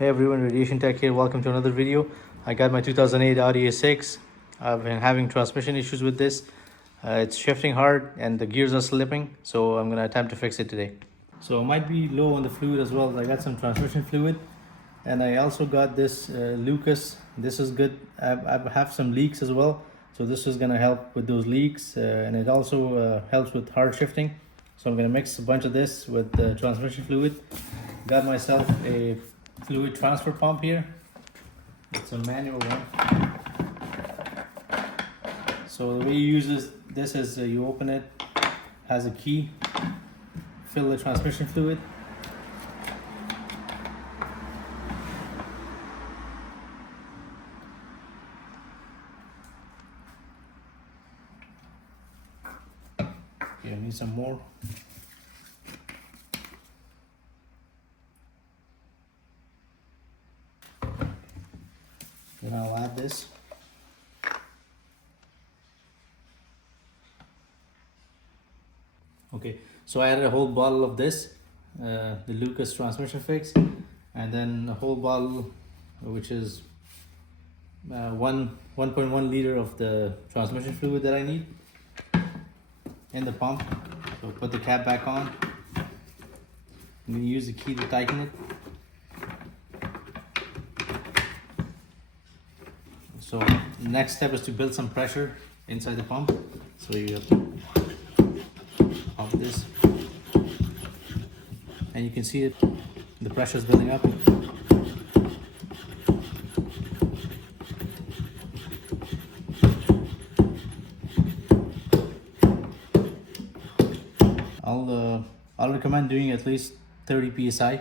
Hey everyone, Radiation Tech here. Welcome to another video. I got my 2008 Audi A6. I've been having transmission issues with this. It's shifting hard and the gears are slipping, so I'm gonna attempt to fix it today. So I might be low on the fluid as well. I got some transmission fluid, and I also got this Lucas. This is good. I have some leaks as well, so this is gonna help with those leaks, and it also helps with hard shifting. So I'm gonna mix a bunch of this with the transmission fluid. Got myself a fluid transfer pump here. It's a manual one. So the way you use this is you open it, has a key, fill the transmission fluid. Okay, I need some more. Then I'll add this. Okay, so I added a whole bottle of this, the Lucas transmission fix, and then a whole bottle, which is 1.1 liter of the transmission fluid that I need in the pump. So put the cap back on. I'm going to use the key to tighten it. So the next step is to build some pressure inside the pump. So you have to pump this, and you can see it, the pressure is building up. I'll recommend doing at least 30 psi.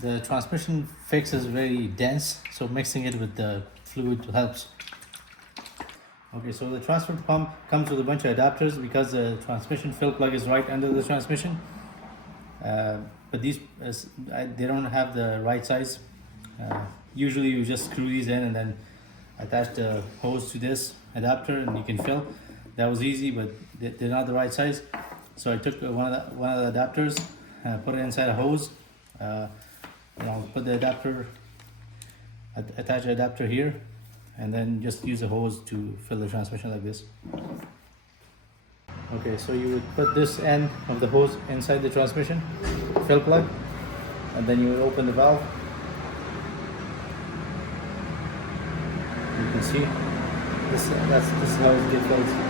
The transmission fix is very dense, so mixing it with the fluid helps. Okay, so the transfer pump comes with a bunch of adapters because the transmission fill plug is right under the transmission. But these, they don't have the right size. Usually you just screw these in and then attach the hose to this adapter and you can fill. That was easy, but they're not the right size. So I took one of the adapters, put it inside a hose. And I'll put the adapter, attach the adapter here, and then just use a hose to fill the transmission like this. Okay, so you would put this end of the hose inside the transmission fill plug, and then you would open the valve. You can see this is how it gets filled.